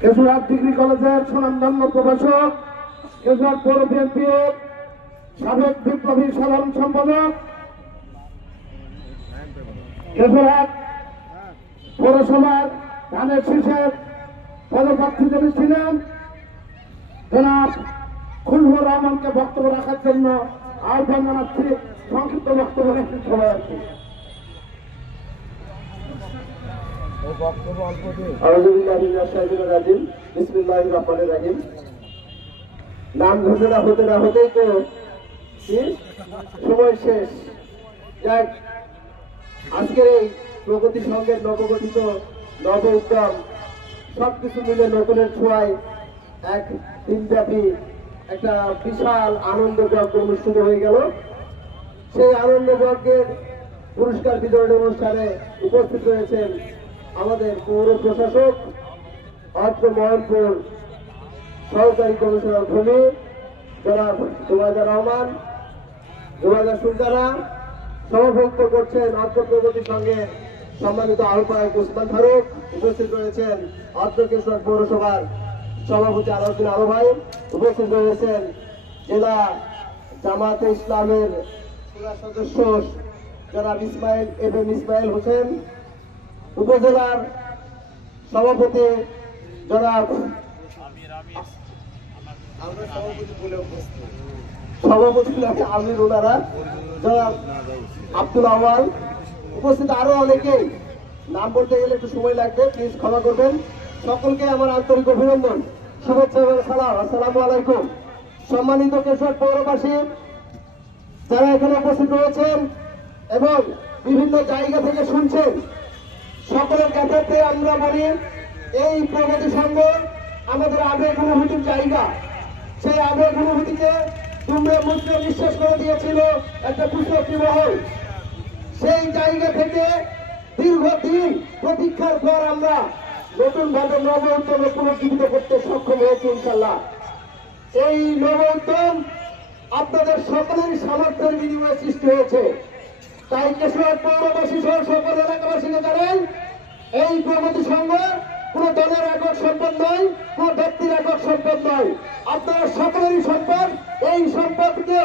Kesharhat degree কলেজের সুনামধন্য প্রভাষক, কেশরহাট পৌর বিএনপির সাবেক বিপ্লবী সাধারণ সম্পাদক, কেশরহাট পৌরসভার ধানের শীষের পদপ্রার্থী যিনি ছিলেন জনাব খুলবুর রহমানকে বক্তব্য রাখার জন্য আহ্বান জানাচ্ছি। সংক্ষিপ্ত বক্তব্য রাখছেন সবাই আর কি। নাম ঘোষণা হতে না হতেই তো সময় শেষ। যাক, আজকের এই প্রগতি সংঘের নবগঠিত নব উদ্যম সবকিছু মিলে নতুনের ছোঁয়ায় এক দিনব্যাপী একটা বিশাল আনন্দ যজ্ঞ অনুষ্ঠিত হয়ে গেল। সেই আনন্দ যজ্ঞের পুরস্কার বিতরণ অনুষ্ঠানে উপস্থিত রয়েছেন আমাদের পৌর প্রশাসক, অত্র মহনপুর সহকারী কমিশনার ভূমি জনাব জুবাইদা রহমান, জুবাইদা সুলতানা। সভাপতিত্ব করছেন অত্র প্রগতি সংঘের সম্মানিত আহ্বায়ক ওসমান ফারুক। উপস্থিত রয়েছেন অত্র কেশরহাট পৌরসভার সভাপতি আলাউদ্দিন আরো ভাই। উপস্থিত রয়েছেন জেলা জামাতে ইসলামের সদস্য জনাব ইসমাইল হোসেন, উপজেলার সভাপতি জনাব আমির ওনারা জনাব আব্দুল আওয়াল। উপস্থিত আরো অনেকেই, নাম বলতে গেলে একটু সময় লাগবে, প্লিজ ক্ষমা করবেন। সকলকে আমার আন্তরিক অভিনন্দন, শুভেচ্ছা এবং সালাম। আসসালামু আলাইকুম। সম্মানিত কেশরহাট পৌরবাসী যারা এখানে উপস্থিত রয়েছেন এবং বিভিন্ন জায়গা থেকে শুনছেন, সকলের কাছে আমরা বলি এই প্রগতি সংঘ আমাদের আবেগ অনুভূতির জায়গা। সেই আবেগ অনুভূতিকে তোমরা মুচড়ে নিঃশ্বাস করে দিয়েছিল একটা কুশলী মহল। সেই জায়গা থেকে দীর্ঘদিন প্রতীক্ষার পর আমরা নতুন ভাবে নব উদ্যমে পুনর্জীবিত করতে সক্ষম হয়েছি ইনশাল্লাহ। এই নব উদ্যম আপনাদের সকলের সামর্থ্যের বিনিময়ে সৃষ্টি হয়েছে। তাই কেশরহাট পৌরবাসী সহ সকল এলাকাবাসীকে জানাই, এই প্রগতি সংঘ কোন দলের একক সম্পদ নয়, কোন ব্যক্তির একক সম্পদ নয়। আপনারা সকলেরই সম্পদ। এই সম্পদকে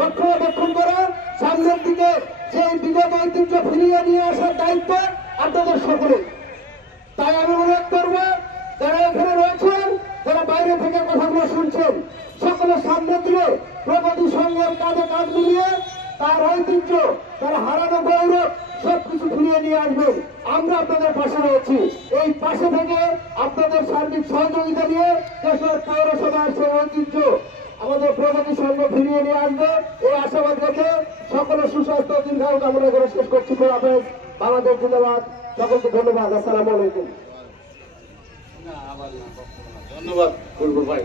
রক্ষণাবেক্ষণ করা, সামনের দিকে সেই বিগত ঐতিহ্য ফিরিয়ে নিয়ে আসার দায়িত্ব আপনাদের সকলের। তাই আমি অনুরোধ করবো, যারা এখানে রয়েছেন, যারা বাইরে থেকে কথাগুলো শুনছেন, সকলের সামনে দিয়ে প্রগতি সংঘের কাঁধে কাঁধ মিলিয়ে তার ঐতিহ্য, তার হারানো গৌরব সবকিছু ফিরিয়ে নিয়ে আসবেন। আমরা আপনাদের পাশে রয়েছি। এই পাশে থেকে আপনাদের সার্বিক সহযোগিতা নিয়ে কেশরহাট পৌরসভার সেই ঐতিহ্য আমাদের প্রগতি সংঘ ফিরিয়ে নিয়ে আসবে, এই আশাবাদ রেখে সকলের সুস্বাস্থ্য দীর্ঘায়ু কামনা করে শেষ করছি। আপনাদের বাংলাদেশ জিন্দাবাদ। সকলকে ধন্যবাদ। আসসালামু আলাইকুম। ধন্যবাদ করবো ভাই।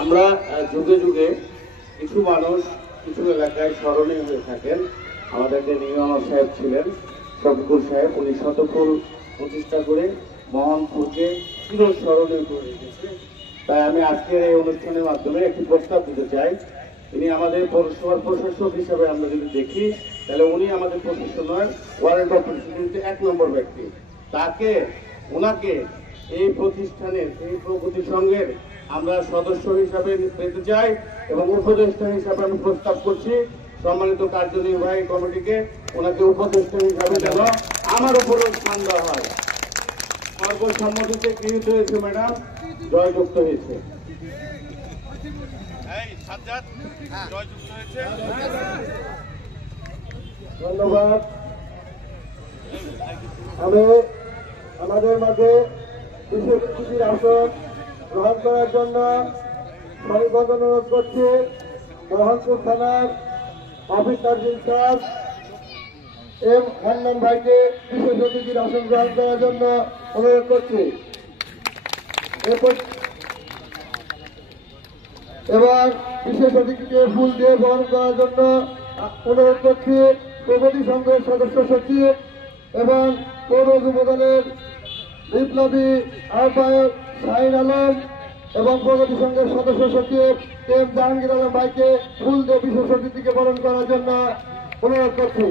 আমরা যুগে যুগে কিছু মানুষ কিছু এলাকায় স্মরণীয় হয়ে থাকেন। আমাদের যে নিয়মার সাহেব ছিলেন শফিকুল সাহেব, উনি শতফুল প্রতিষ্ঠা করে মোহনপুরকে চিরস্মরণীয় করে রেখেছে। তাই আমি আজকের এই অনুষ্ঠানের মাধ্যমে একটি প্রস্তাব দিতে চাই। তিনি আমাদের পৌরসভার প্রশাসক হিসাবে আমরা যদি দেখি, তাহলে উনি আমাদের প্রশাসন নয়, ওয়ার্ড অফ প্রেসিডেন্ট 1 নম্বর ব্যক্তি। ওনাকে এই প্রতিষ্ঠানের, এই প্রগতি সংঘের আমরা সদস্য হিসাবে পেতে চাই এবং উপদেষ্টা হিসাবে আমি প্রস্তাব করছি সম্মানিত কার্যনির্বাহী কমিটিকে, ওনাকে উপদেষ্টা হিসাবে যেন আমার উপরও স্থান দেওয়া হয়। সর্বসম্মতিতে গৃহীত হয়েছে ম্যাডাম, জয়যুক্ত হয়েছে। ধন্যবাদ। আমি আমাদের মাঝে বিশেষ অতিথির আসন গ্রহণ করার জন্য সবিনয় অনুরোধ করছি মোহনপুর থানার অফিসার ইনচার্জ এম হান্নান ভাইকে বিশেষ অতিথির আসন গ্রহণ করার জন্য অনুরোধ করছি এবং বিশেষ অতিথিকে ফুল দিয়ে গ্রহণ করার জন্য অনুরোধ করছি প্রগতি সংঘের সদস্য সচিব এবং পৌর যুবদলের বিপ্লবী আহ্বায়ক শাহিন আলম এবং প্রগতি সংঘের সদস্য সচিব এম জাহাঙ্গীর আলম ভাইকে ফুল দিয়ে বিশেষ অতিথিকে বরণ করার জন্য অনুরোধ করছি।